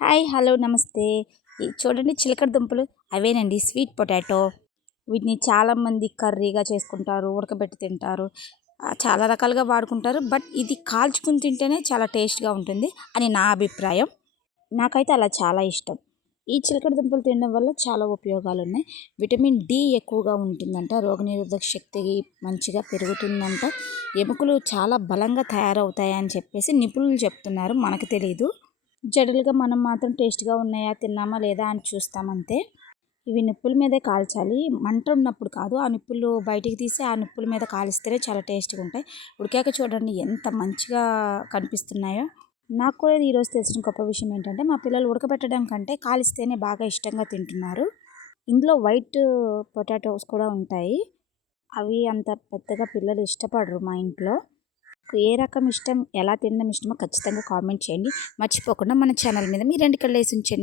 Hi hello నమస్తే. చూడండి చిలకడ దుంపలు అవేనండి స్వీట్ పొటాటో. వీటిని చాలామంది కర్రీగా చేసుకుంటారు, ఉడకబెట్టి తింటారు, చాలా రకాలుగా వాడుకుంటారు. బట్ ఇది కాల్చుకుని తింటేనే చాలా టేస్ట్గా ఉంటుంది అని నా అభిప్రాయం. నాకైతే అలా చాలా ఇష్టం. ఈ చిలకడ దుంపలు తినడం వల్ల చాలా ఉపయోగాలు ఉన్నాయి. విటమిన్ డి ఎక్కువగా ఉంటుందంట, రోగనిరోధక శక్తి మంచిగా పెరుగుతుందంట, ఎముకలు చాలా బలంగా తయారవుతాయని చెప్పేసి నిపుణులు చెప్తున్నారు. మనకు తెలీదు. జడలుగా మనం మాత్రం టేస్ట్గా ఉన్నాయా తిన్నామా లేదా అని చూస్తామంతే. ఇవి నిప్పుల మీదే కాల్చాలి, మంట ఉన్నప్పుడు కాదు. ఆ నిప్పులు బయటికి తీసి ఆ నిప్పుల మీద కాలిస్తేనే చాలా టేస్ట్గా ఉంటాయి. ఉడికాక చూడండి ఎంత మంచిగా కనిపిస్తున్నాయో. నాకు కూడా ఈరోజు తెలిసిన గొప్ప విషయం ఏంటంటే, మా పిల్లలు ఉడకబెట్టడం కంటే కాలిస్తేనే బాగా ఇష్టంగా తింటున్నారు. ఇందులో వైట్ పొటాటోస్ కూడా ఉంటాయి. అవి అంత పెద్దగా పిల్లలు ఇష్టపడరు మా ఇంట్లో. ఏ రకం ఇష్టం, ఎలా తినడం ఇష్టమో ఖచ్చితంగా కామెంట్ చేయండి. మర్చిపోకుండా మన ఛానల్ మీద మీ 2 కళ్ళేసి ఉంచండి.